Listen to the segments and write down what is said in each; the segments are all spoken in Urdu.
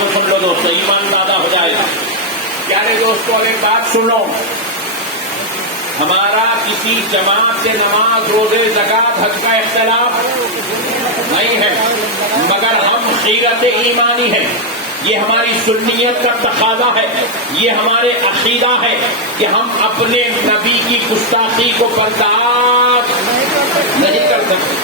کو سن لو دوستو، ایمان زیادہ ہو جائے گا. پیارے دوستو اب ایک بات سن لو، ہمارا کسی جماعت سے نماز، روزے، زکوٰۃ، حج کا اختلاف نہیں ہے، مگر ہم خیرت ایمانی ہیں. یہ ہماری سنیت کا تقاضا ہے، یہ ہمارے عقیدہ ہے کہ ہم اپنے نبی کی گستاخی کو برداشت نہیں کر سکتے.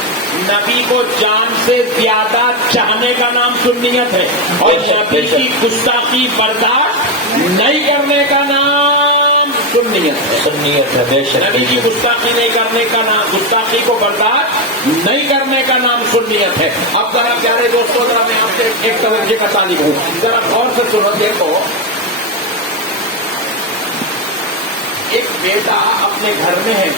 نبی کو جان سے زیادہ چاہنے کا نام سنیت ہے، اور نبی کی گستاخی برداشت نہیں کرنے کا نام سنیت ہے. بے شک نبی کی گستاخی نہیں کرنے کا نام، گستاخی کو برداشت نہیں کرنے کا نام سنیت ہے. اب ذرا پیارے دوستوں، ذرا میں آپ سے ایک توجہ کا طالب ہوں، ذرا غور سے سنو. دیکھو، ایک بیٹا اپنے گھر میں ہے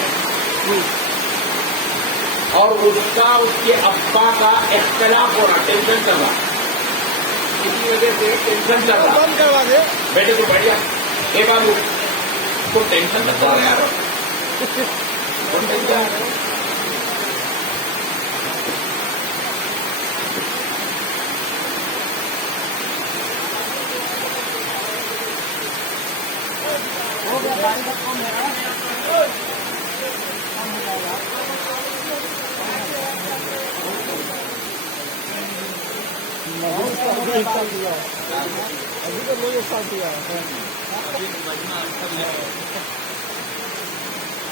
اور اس کے ابا کا اختلاف ہو رہا، ٹینشن چل رہا، کسی وجہ سے ٹینشن چل رہا. بیٹے تو بڑھیا، اے بابو کو ٹینشن نہ کرو یار،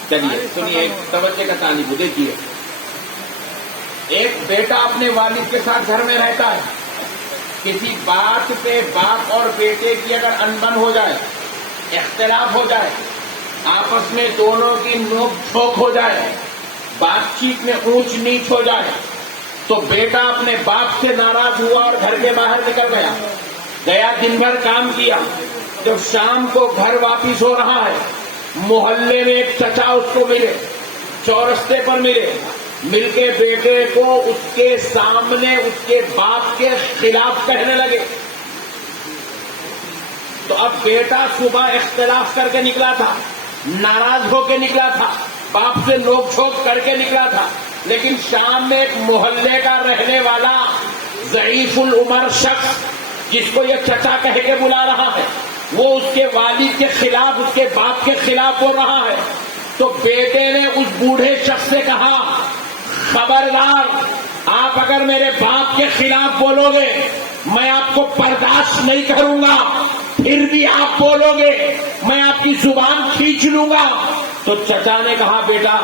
چلیے سنیے، توجہ کا طالب. دیکھیے، ایک بیٹا اپنے والد کے ساتھ گھر میں رہتا ہے، کسی بات پہ باپ اور بیٹے کی اگر انبن ہو جائے، اختلاف ہو جائے، آپس میں دونوں کی نوک جھوک ہو جائے، بات چیت میں اونچ نیچ ہو جائے، تو بیٹا اپنے باپ سے ناراض ہوا اور گھر کے باہر نکل گیا، دن بھر کام کیا. جب شام کو گھر واپس ہو رہا ہے، محلے میں ایک چچا اس کو ملے، چورستے پر مل کے بیٹے کو اس کے سامنے اس کے باپ کے خلاف کہنے لگے. تو اب بیٹا صبح اختلاف کر کے نکلا تھا، ناراض ہو کے نکلا تھا، باپ سے نوک جھوک کر کے نکلا تھا، لیکن شام میں ایک محلے کا رہنے والا ضعیف العمر شخص جس کو یہ چچا کہہ کے بلا رہا ہے، وہ اس کے والد کے خلاف، اس کے باپ کے خلاف بول رہا ہے. تو بیٹے نے اس بوڑھے شخص سے کہا، خبردار، آپ اگر میرے باپ کے خلاف بولو گے میں آپ کو برداشت نہیں کروں گا، پھر بھی آپ بولو گے میں آپ کی زبان کھینچ لوں گا. تو چچا نے کہا، بیٹا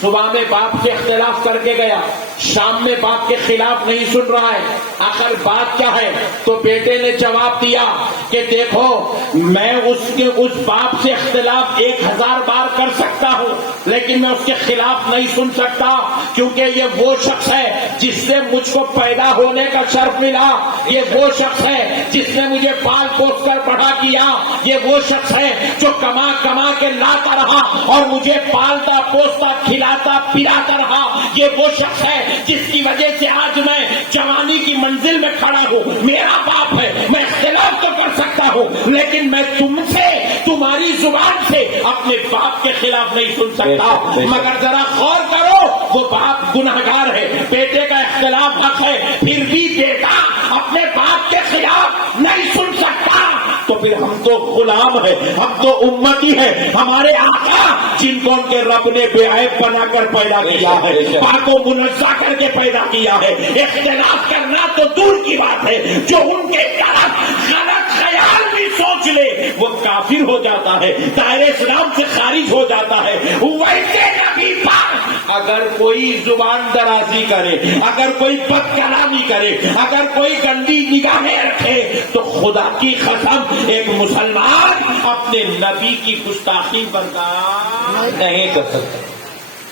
صبح میں باپ سے اختلاف کر کے گیا، شام میں باپ کے خلاف نہیں سن رہا ہے، آخر بات کیا ہے؟ تو بیٹے نے جواب دیا کہ دیکھو، میں اس باپ سے اختلاف 1000 بار کر سکتا ہوں، لیکن میں اس کے خلاف نہیں سن سکتا، کیونکہ یہ وہ شخص ہے جس سے مجھ کو پیدا ہونے کا شرف ملا، یہ وہ شخص ہے جس نے مجھے پال پوس کر بڑا کیا، یہ وہ شخص ہے جو کما کما کے لاتا رہا اور مجھے پالتا پوستا کھلاتا پلاتا رہا، یہ وہ شخص ہے جس کی وجہ سے آج میں جوانی کی منزل میں کھڑا ہوں. میرا باپ ہے، میں اختلاف تو کر سکتا ہوں، لیکن میں تم سے، تمہاری زبان سے اپنے باپ کے خلاف نہیں سن سکتا. مگر ذرا غور کرو، وہ باپ گنہگار ہے، بیٹے کا اختلاف حق ہے، پھر بھی بیٹا اپنے باپ کے خلاف نہیں سن سکتا. تو پھر ہم تو غلام ہیں، ہم تو امتی ہیں. ہمارے آقا جن کو ان کے رب نے بے عیب بنا کر پیدا کیا ہے، پاک و منزہ کر کے پیدا کیا ہے، اختلاف کرنا تو دور کی بات ہے. جو ان کے طرف غلط خیال بھی سوچ لے وہ کافر ہو جاتا ہے، دائرے اسلام سے خارج ہو جاتا ہے. ویسے نبی پاک اگر کوئی زبان درازی کرے، اگر کوئی بد کلامی کرے، اگر کوئی گندی نگاہیں رکھے، تو خدا کی قسم ایک مسلمان اپنے نبی کی گستاخی برداشت نہیں کر سکتا.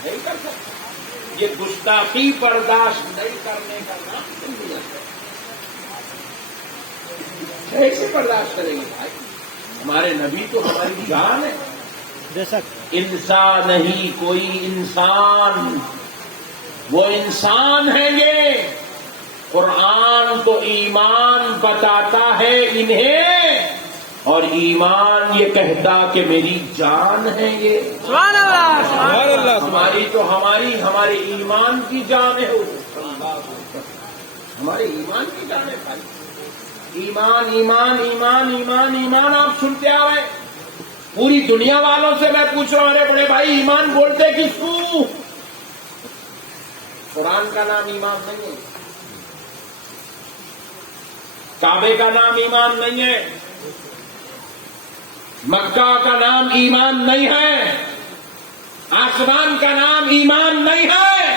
نہیں کر سکتا. یہ گستاخی برداشت نہیں کرنے کا نام سنیت ہے. کیسے برداشت کریں گے بھائی؟ ہمارے نبی تو ہماری جان ہے. انسان نہیں کوئی انسان، وہ انسان ہیں یہ. قرآن تو ایمان بتاتا ہے انہیں، اور ایمان یہ کہتا کہ میری جان ہے یہ. سبحان اللہ. ہماری تو ہمارے ایمان کی جان ہے، ہمارے ایمان کی جان ہے بھائی. ایمان ایمان ایمان ایمان ایمان آپ سنتے آ رہے. پوری دنیا والوں سے میں پوچھ رہا ہوں، ارے بڑے بھائی ایمان بولتے کس کو؟ قرآن کا نام ایمان نہیں ہے، کعبے کا نام ایمان نہیں ہے، مکہ کا نام ایمان نہیں ہے، آسمان کا نام ایمان نہیں ہے،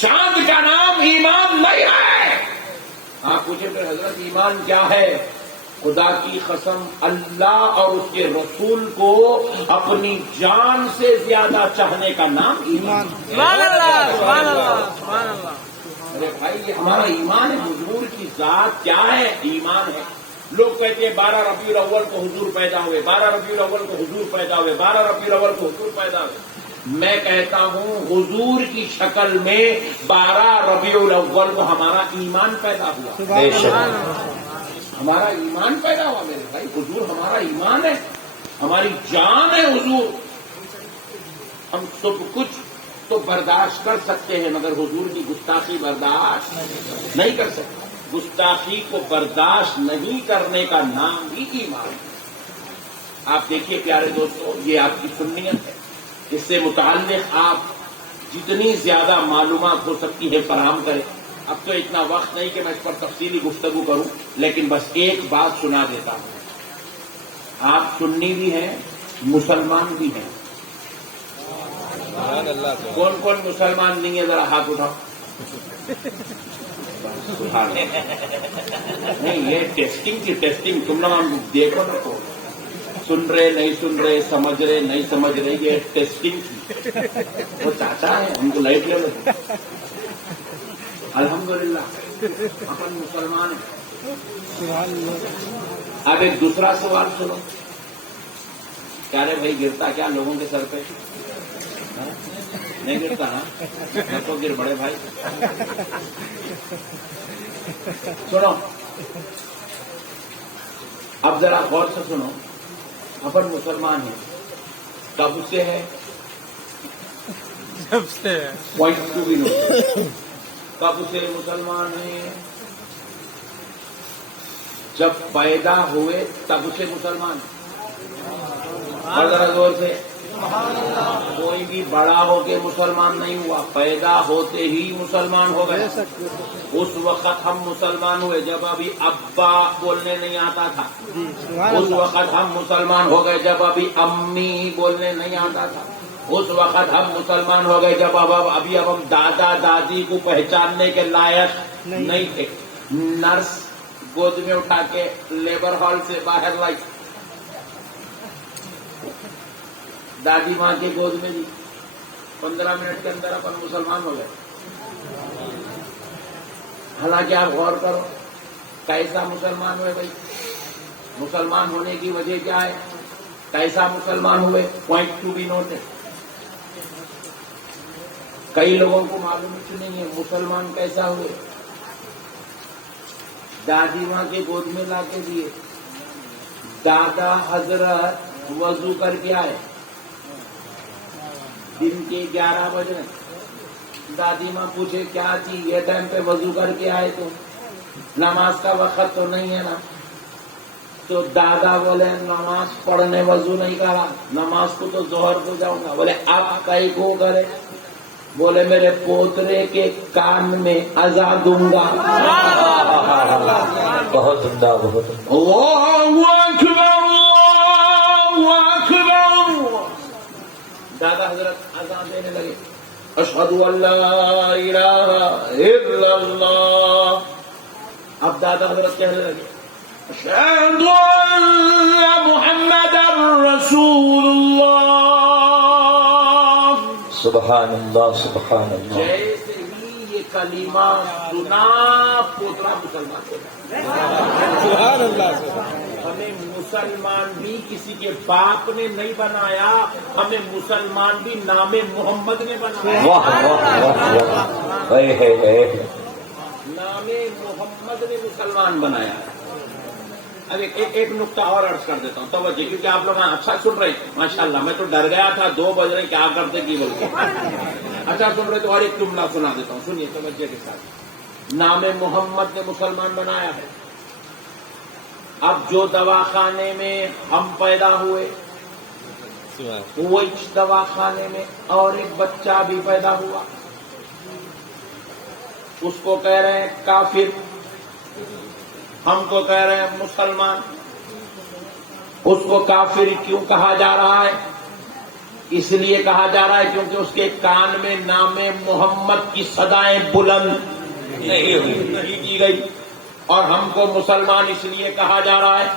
چاند کا نام ایمان نہیں ہے. آپ پوچھیں پھر حضرت ایمان کیا ہے؟ خدا کی قسم اللہ اور اس کے رسول کو اپنی جان سے زیادہ چاہنے کا نام ایمان. سبحان اللہ سبحان اللہ سبحان اللہ. ارے بھائی یہ ہمارا ایمان ہے. حضور کی ذات کیا ہے؟ ایمان ہے. لوگ کہتے ہیں 12 ربیع الاول کو حضور پیدا ہوئے، 12 ربیع الاول کو حضور پیدا ہوئے، 12 ربیع الاول کو حضور پیدا ہوئے. میں کہتا ہوں حضور کی شکل میں 12 ربیع الاول کو ہمارا ایمان پیدا ہوا. ہمارا ایمان پیدا ہوا میرے بھائی. حضور ہمارا ایمان ہے، ہماری جان ہے حضور. ہم سب کچھ تو برداشت کر سکتے ہیں مگر حضور کی گستاخی برداشت نہیں کر سکتے. گستاخی کو برداشت نہیں کرنے کا نام بھی ایمان ہے. آپ دیکھیے پیارے دوستو، یہ آپ کی سنیت ہے. اس سے متعلق آپ جتنی زیادہ معلومات ہو سکتی ہے فراہم کریں. اب تو اتنا وقت نہیں کہ میں اس پر تفصیلی گفتگو کروں، لیکن بس ایک بات سنا دیتا ہوں. آپ سنی بھی ہیں، مسلمان بھی ہیں. کون کون مسلمان نہیں ہے؟ ذرا ہاتھ اٹھاؤ. نہیں، یہ ٹیسٹنگ کی ٹیسٹنگ. تم لوگ دیکھو نا کو سن رہے نہیں سن رہے، سمجھ رہے نہیں سمجھ رہے، یہ ٹیسٹنگ کی. وہ چاچا ہے، ہم کو لائٹ لے لو. الحمدللہ اپن مسلمان ہیں. اب ایک دوسرا سوال سنو. کیا رے بھائی گرتا کیا لوگوں کے سر پہ؟ نہیں گرتا نا؟ میں تو گر بڑے بھائی. سنو اب ذرا غور سے سنو. اپن مسلمان ہیں، کب سے ہے؟ جب سے پوائنٹ 2 بھی نہیں. کب سے مسلمان ہیں؟ جب پیدا ہوئے تب سے مسلمان. اور ذرا زور سے. کوئی بھی بڑا ہو کے مسلمان نہیں ہوا، پیدا ہوتے ہی مسلمان ہو گئے. اس وقت ہم مسلمان ہوئے جب ابھی ابا بولنے نہیں آتا تھا. اس وقت ہم مسلمان ہو گئے جب ابھی امی بولنے نہیں آتا تھا. اس وقت ہم مسلمان ہو گئے جب ابھی ہم دادا دادی کو پہچاننے کے لائق نہیں تھے. نرس گود میں اٹھا کے لیبر ہال سے باہر لائی، دادی ماں کی گود میں دی. 15 منٹ کے اندر اپن مسلمان ہو گئے. حالانکہ آپ غور کرو کیسا مسلمان ہوئے بھائی. مسلمان ہونے کی وجہ کیا ہے؟ کیسا مسلمان ہوئے؟ پوائنٹ 2 بھی نوٹ ہے. کئی لوگوں کو معلوم ہی نہیں ہے مسلمان کیسا ہوئے. دادی ماں کے گود میں لا کے دیے. دادا حضرت وضو کر کے آئے، دن کے 11 بجے. دادی ماں پوچھے کیا تھی؟ یہ ٹائم پہ وضو کر کے آئے تو نماز کا وقت تو نہیں ہے نا؟ تو دادا بولے نماز پڑھنے وضو نہیں کرا، نماز کو تو ظہر کو جاؤں گا. بولے آپ کئی کو کرے؟ بولے میرے پوترے کے کان میں اذان دوں گا. بہت عمدہ بہت عمدہ. اللہ اکبر اللہ اکبر. دادا حضرت اذان دینے لگے، اشہد ان لا الہ الا اللہ. اب دادا حضرت کہنے لگے اشہد ان محمد رسول اللہ. سبحان اللہ سبحان اللہ. جیسے ہی یہ کلمہ سنا پوترا مسلمان ہو گیا. ہمیں مسلمان بھی کسی کے باپ نے نہیں بنایا، ہمیں مسلمان بھی نام محمد نے بنایا. واہ واہ واہ. نام محمد نے مسلمان بنایا. اب ایک نقطہ اور عرض کر دیتا ہوں توجہ، کیونکہ آپ لوگ اچھا سن رہے تھے ماشاءاللہ. میں تو ڈر گیا تھا 2 بج رہے کیا کرتے کی بول کے. اچھا سن رہے تو اور ایک جملہ سنا دیتا ہوں، سنیے توجہ کے ساتھ. نام محمد نے مسلمان بنایا ہے، اب جو دواخانے میں ہم پیدا ہوئے وہ اس دواخانے میں اور ایک بچہ بھی پیدا ہوا، اس کو کہہ رہے ہیں کافر، ہم کو کہہ رہے ہیں مسلمان۔ اس کو کافر کیوں کہا جا رہا ہے؟ اس لیے کہا جا رہا ہے کیونکہ اس کے کان میں نام محمد کی صدائیں بلند نہیں کی گئی، اور ہم کو مسلمان اس لیے کہا جا رہا ہے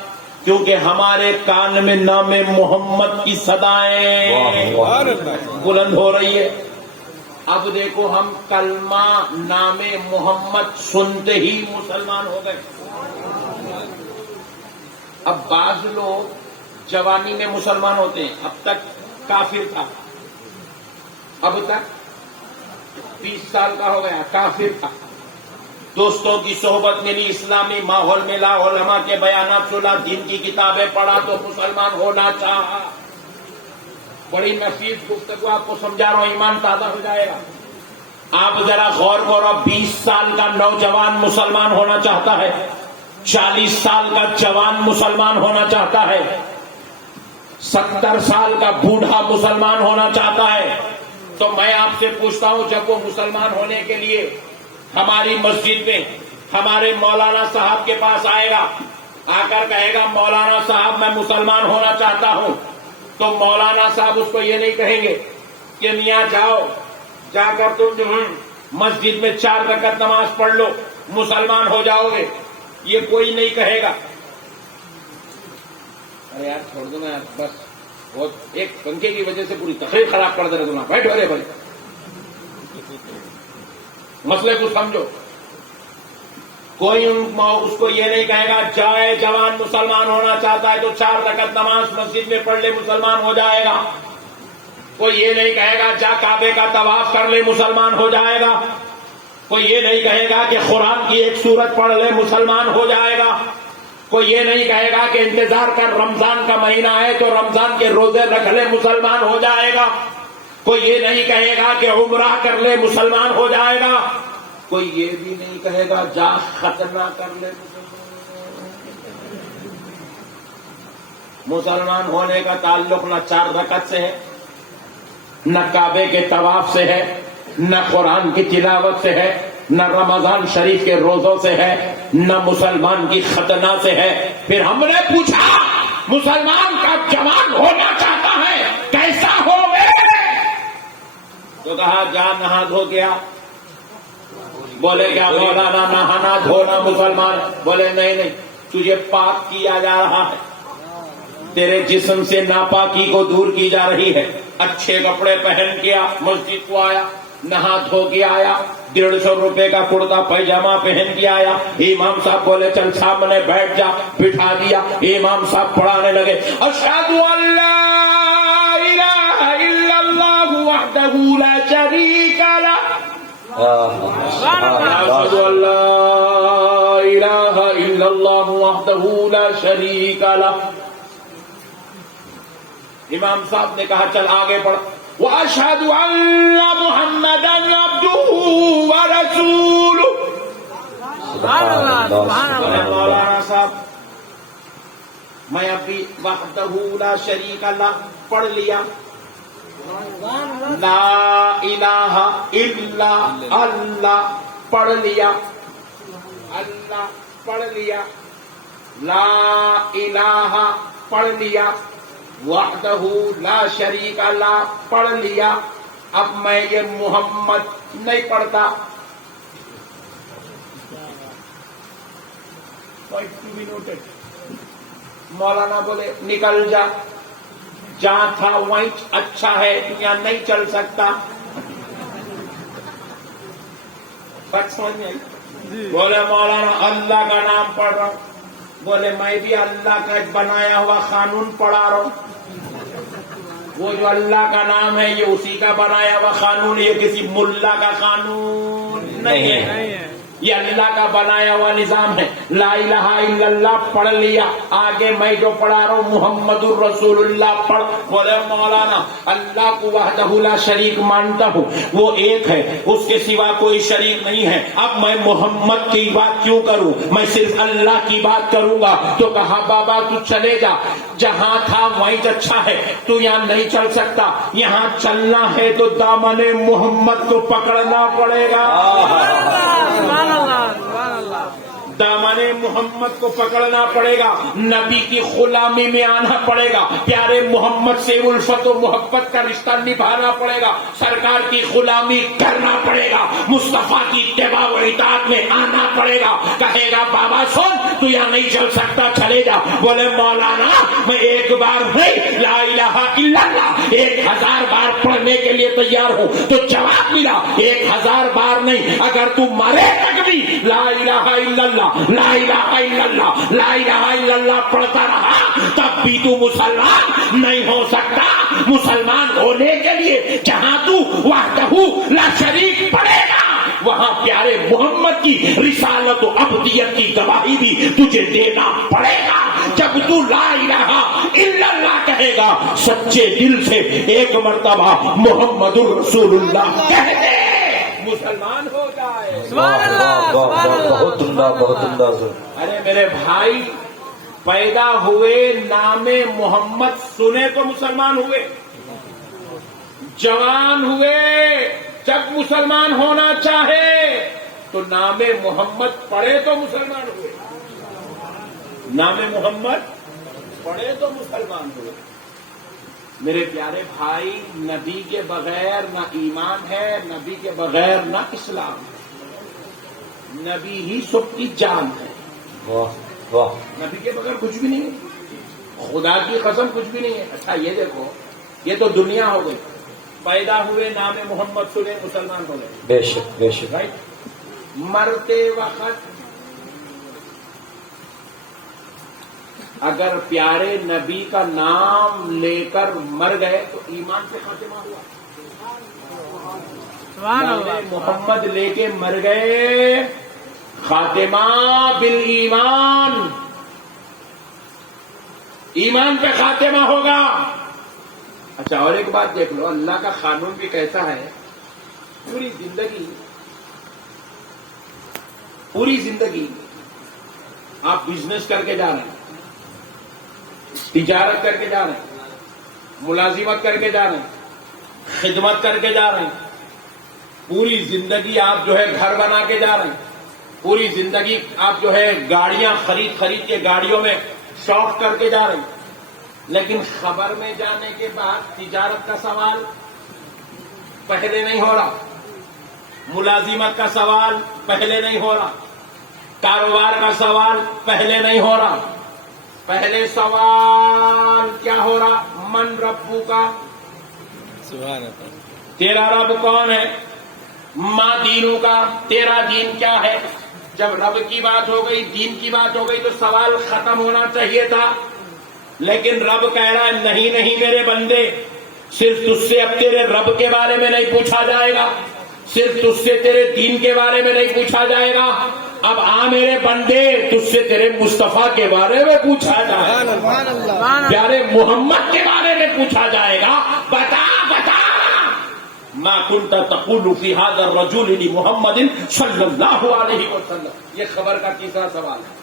کیونکہ ہمارے کان میں نام محمد کی صدائیں بلند ہو رہی ہے۔ اب دیکھو ہم کلمہ نام محمد سنتے ہی مسلمان ہو گئے۔ اب بعض لوگ جوانی میں مسلمان ہوتے ہیں، اب تک کافر تھا، اب تک 20 سال کا ہو گیا کافر تھا، دوستوں کی صحبت ملی، اسلامی ماحول ملا، علماء کے بیانات سنا، دین کی کتابیں پڑھا تو مسلمان ہونا چاہا۔ بڑی نفیس گفتگو آپ کو سمجھا رہا ہوں، ایمان تازہ ہو جائے گا۔ آپ ذرا غور کرو، 20 سال کا نوجوان مسلمان ہونا چاہتا ہے، 40 سال کا جوان مسلمان ہونا چاہتا ہے، 70 سال کا بوڑھا مسلمان ہونا چاہتا ہے، تو میں آپ سے پوچھتا ہوں جب وہ مسلمان ہونے کے لیے ہماری مسجد میں ہمارے مولانا صاحب کے پاس آئے گا، آ کر کہے گا مولانا صاحب میں مسلمان ہونا چاہتا ہوں، تو مولانا صاحب اس کو یہ نہیں کہیں گے کہ میاں جاؤ، جا کر تم جو ہے مسجد میں 4 رکعت نماز پڑھ لو، مسلمان ہو جاؤ گے، یہ کوئی نہیں کہے گا۔ ارے یار چھوڑ دو نا یار، بس وہ ایک پنکھے کی وجہ سے پوری تقریر خراب کر دے رہے تم، بیٹھو رے بھائی، مسئلے کو سمجھو۔ کوئی اس کو یہ نہیں کہے گا جائے جوان مسلمان ہونا چاہتا ہے تو 4 رکعت نماز مسجد میں پڑھ لے مسلمان ہو جائے گا۔ کوئی یہ نہیں کہے گا جا کعبے کا طواف کر لے مسلمان ہو جائے گا۔ کوئی یہ نہیں کہے گا کہ قرآن کی ایک سورت پڑھ لے مسلمان ہو جائے گا۔ کوئی یہ نہیں کہے گا کہ انتظار کر رمضان کا مہینہ ہے تو رمضان کے روزے رکھ لے مسلمان ہو جائے گا۔ کوئی یہ نہیں کہے گا کہ عمرہ کر لے مسلمان ہو جائے گا۔ کوئی یہ بھی نہیں کہے گا جا ختنہ کر لے مسلمان ہونے کا تعلق نہ 4 رکعت سے ہے، نہ کعبے کے طواف سے ہے، نہ قرآن کی تلاوت سے ہے، نہ رمضان شریف کے روزوں سے ہے، نہ مسلمان کی ختنہ سے ہے۔ پھر ہم نے پوچھا مسلمان کا جوان ہونا چاہتا ہے کیسا ہوگا؟ تو کہا جا نہا دھو گیا۔ بولے کیا مولانا نہانا دھونا مسلمان؟ بولے نہیں، تجھے پاک کیا جا رہا ہے، تیرے جسم سے ناپاکی کو دور کی جا رہی ہے۔ اچھے کپڑے پہن کے مسجد کو آیا، نہا دھو کے آیا، 150 روپے کا کرتا پیجامہ پہن کے آیا، امام صاحب بولے چل سامنے بیٹھ جا، بٹھا دیا، امام صاحب پڑھانے لگے اشہد ان لا الہ الا اللہ وحدہ لا شریک لہ، اشہد ان لا الہ الا اللہ وحدہ لا شریک لہ۔ امام صاحب نے کہا چل آگے پڑھ، وَأَشْهَدُ أَنَّ مُحَمَّدًا عَبْدُهُ وَرَسُولُهُ۔ سبحان اللہ، سبحان اللہ۔ مولانا صاحب میں ابھی وحدہ لا شریک اللہ پڑھ لیا، لا الہ الا اللہ پڑھ لیا، اللہ پڑھ لیا، لا الہ پڑھ لیا، وحدہ لا شریک اللہ پڑھ لیا، اب میں یہ محمد نہیں پڑھتا۔ مولانا بولے نکل جا، جہاں تھا وہیں اچھا ہے، یہاں نہیں چل سکتا۔ بات سمجھ میں آئی؟ بولے مولانا اللہ کا نام پڑھ رہا ہوں۔ بولے میں بھی اللہ کا ایک بنایا ہوا قانون پڑھا رہا ہوں۔ وہ جو اللہ کا نام ہے یہ اسی کا بنایا ہوا قانون، یہ کسی ملا کا قانون نہیں ہے۔ یہ اللہ کا بنایا ہوا نظام ہے. لا الہ الا اللہ پڑھ لیا, آگے میں جو پڑھا رہا ہوں محمد الرسول اللہ پڑھ. بولے مولانا اللہ کو وحدہ لا شریک مانتا ہوں, وہ ایک ہے, اس کے سوا کوئی شریک نہیں ہے. اب میں محمد کی بات کیوں کروں, میں صرف اللہ کی بات کروں گا. تو کہا بابا تو چلے جا, جہاں تھا وہیں اچھا ہے, تو یہاں نہیں چل سکتا, یہاں چلنا ہے تو دامن محمد کو پکڑنا پڑے گا. دامن محمد کو پکڑنا پڑے گا, نبی کی غلامی میں آنا پڑے گا, پیارے محمد سے الفت و محبت کا رشتہ نبھانا پڑے گا, سرکار کی غلامی کرنا پڑے گا, مصطفیٰ کی اتباع و اطاعت میں آنا پڑے گا. کہے گا بابا سن تو یہاں نہیں چل سکتا, چلے جا. بولے مولانا میں ایک بار نہیں لا الہ الا اللہ 1000 بار پڑھنے کے لیے تیار ہوں. تو جواب ملا 1000 بار نہیں, اگر تو مرے تک بھی لا الہ الا اللہ لا الہ الا اللہ لا الہ الا اللہ پڑھتا رہا تب بھی تو مسلمان نہیں ہو سکتا. مسلمان ہونے کے لیے جہاں تو وحدہ لا شریک پڑھے گا وہاں پیارے محمد کی رسالت و عبدیت کی گواہی بھی تجھے دینا پڑے گا. جب تو لا الہ الا اللہ کہے گا سچے دل سے ایک مرتبہ محمد الرسول اللہ کہہ دے, مسلمان ہو جائے. سبحان اللہ, سبحان اللہ, بہت عمدہ, بہت عمدہ سر. ارے میرے بھائی, پیدا ہوئے نام محمد سنے تو مسلمان ہوئے, جوان ہوئے جب مسلمان ہونا چاہے تو نام محمد پڑھے تو مسلمان ہوئے, نام محمد پڑھے تو مسلمان ہوئے. میرے پیارے بھائی, نبی کے بغیر نہ ایمان ہے, نبی کے بغیر نہ اسلام ہے, نبی ہی سب کی جان ہے. واہ واہ, نبی کے بغیر کچھ بھی نہیں ہے, خدا کی قسم کچھ بھی نہیں ہے. اچھا یہ دیکھو, یہ تو دنیا ہو گئی, پیدا ہوئے نام محمد سنے مسلمان ہو گئے. بے شک بے شک. رائٹ. مرتے وقت اگر پیارے نبی کا نام لے کر مر گئے تو ایمان سے خاتمہ ہوا. سبحان نام اللہ, محمد لے کے مر گئے, خاتمہ بالایمان, ایمان پہ خاتمہ ہوگا. اچھا اور ایک بات دیکھ لو, اللہ کا قانون بھی کیسا ہے. پوری زندگی آپ بزنس کر کے جا رہے ہیں, تجارت کر کے جا رہے ہیں, ملازمت کر کے جا رہے ہیں, خدمت کر کے جا رہے ہیں, پوری زندگی آپ جو ہے گھر بنا کے جا رہے ہیں, پوری زندگی آپ جو ہے گاڑیاں خرید کے گاڑیوں میں شوق کر کے جا رہے ہیں, لیکن خبر میں جانے کے بعد تجارت کا سوال پہلے نہیں ہو رہا, ملازمت کا سوال پہلے نہیں ہو رہا, کاروبار کا سوال پہلے نہیں ہو رہا. پہلے سوال کیا ہو رہا, من ربو کا, سبحان اللہ, تیرا رب کون ہے, ماں دینوں کا, تیرا دین کیا ہے. جب رب کی بات ہو گئی, دین کی بات ہو گئی تو سوال ختم ہونا چاہیے تھا, لیکن رب کہہ رہا ہے نہیں نہیں میرے بندے, صرف تجھ سے اب تیرے رب کے بارے میں نہیں پوچھا جائے گا, صرف تجھ سے تیرے دین کے بارے میں نہیں پوچھا جائے گا, اب آ میرے بندے تجھ سے تیرے مصطفیٰ کے بارے میں پوچھا جائے گا, پیارے محمد کے بارے میں پوچھا جائے گا. بتا بتا ما كنت تقول في هذا الرجل لمحمد صلی اللہ علیہ وسلم, یہ خبر کا تیسرا سوال ہے.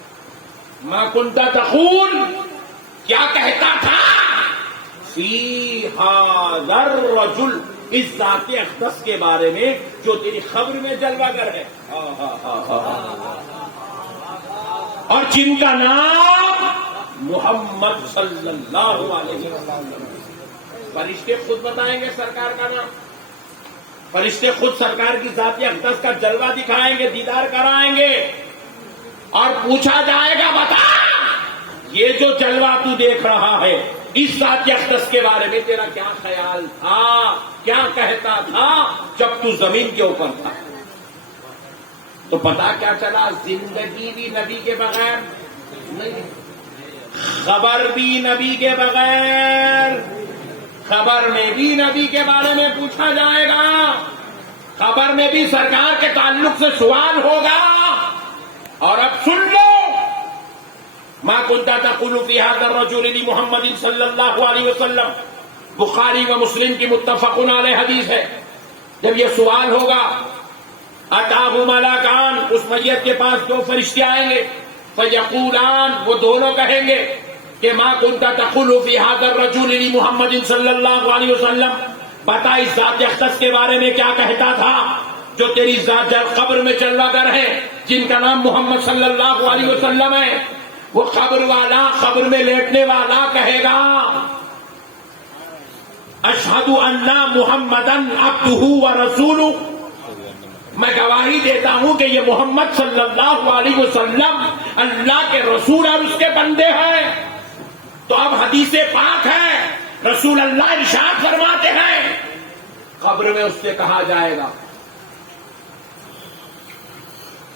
ما كنت تقول, کیا کہتا تھا, فی هذا الرجل, اس ذات اقدس کے بارے میں جو تیری خبر میں جلوہ گر ہے, اور جن کا نام محمد صلی اللہ علیہ وسلم. فرشتے خود بتائیں گے سرکار کا نام, فرشتے خود سرکار کی ذات اقدس کا جلوہ دکھائیں گے, دیدار کرائیں گے, اور پوچھا جائے گا بتا یہ جو جلوہ تو دیکھ رہا ہے اس ذات اقدس کے بارے میں تیرا کیا خیال تھا, کیا کہتا تھا جب تو زمین کے اوپر تھا. تو پتا کیا چلا, زندگی بھی نبی کے بغیر نہیں, خبر بھی نبی کے بغیر, خبر میں بھی نبی کے بارے میں پوچھا جائے گا, خبر میں بھی سرکار کے تعلق سے سوال ہوگا. اور اب سن لو، ما كنت تقول في هذا الرجل لمحمد صلی اللہ علیہ وسلم، بخاری و مسلم کی متفق علیہ حدیث ہے. جب یہ سوال ہوگا، اتاہ ملکان، اس میت کے پاس دو فرشتے آئیں گے، فیقولان، وہ دونوں کہیں گے کہ ما كنت تقول في هذا الرجل لمحمد صلی اللہ علیہ وسلم، بتا اس ذات اقدس کے بارے میں کیا کہتا تھا جو تیری ذات قبر میں چلوا کر ہے، جن کا نام محمد صلی اللہ علیہ وسلم ہے. وہ قبر والا، قبر میں لیٹنے والا کہے گا اشہد ان محمدن عبدہ ورسولہ، میں گواہی دیتا ہوں کہ یہ محمد صلی اللہ علیہ وسلم اللہ کے رسول اور اس کے بندے ہیں. تو اب حدیث پاک ہے، رسول اللہ ارشاد فرماتے ہیں، قبر میں اس سے کہا جائے گا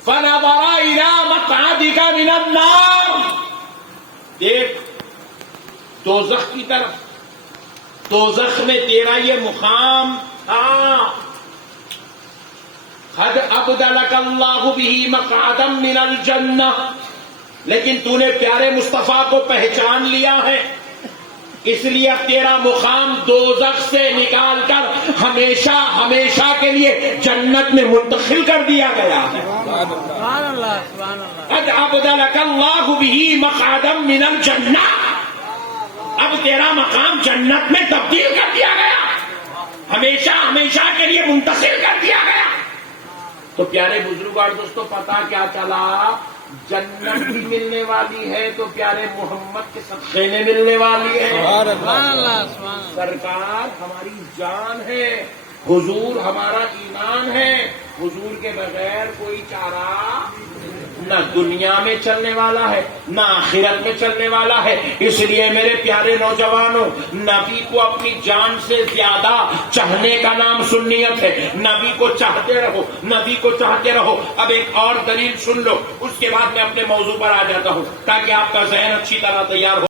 فَنَظَرَ إِلَىٰ مَقْعَدِكَ مِنَ النَّارِ، دیکھ دوزخ کی طرف، دوزخ میں تیرا یہ مقام تھا. قَدْ أَبْدَلَكَ اللَّهُ بِهِ مَقْعَدًا مِنَ الْجَنَّةِ، لیکن تو نے پیارے مصطفیٰ کو پہچان لیا ہے، اس لیے اب تیرا مقام دوزخ سے نکال کر ہمیشہ ہمیشہ کے لیے جنت میں منتقل کر دیا گیا ہے. سبحان اللہ، سبحان اللہ. قد ابدلک اللہ بہ مقعدا من الجنہ، اب تیرا مقام جنت میں تبدیل کر دیا گیا، ہمیشہ ہمیشہ کے لیے منتقل کر دیا گیا. تو پیارے بزرگوں اور دوستوں، پتہ کیا چلا؟ جنت بھی ملنے والی ہے تو پیارے محمد کے صدقے میں ملنے والی ہے. سبحان اللہ، سبحان اللہ. سرکار ہماری جان ہے، حضور ہمارا ایمان ہے، حضور کے بغیر کوئی چارہ نہ دنیا میں چلنے والا ہے نہ آخرت میں چلنے والا ہے. اس لیے میرے پیارے نوجوانوں، نبی کو اپنی جان سے زیادہ چاہنے کا نام سنیت ہے. نبی کو چاہتے رہو، نبی کو چاہتے رہو. اب ایک اور دلیل سن لو، اس کے بعد میں اپنے موضوع پر آ جاتا ہوں تاکہ آپ کا ذہن اچھی طرح تیار ہو.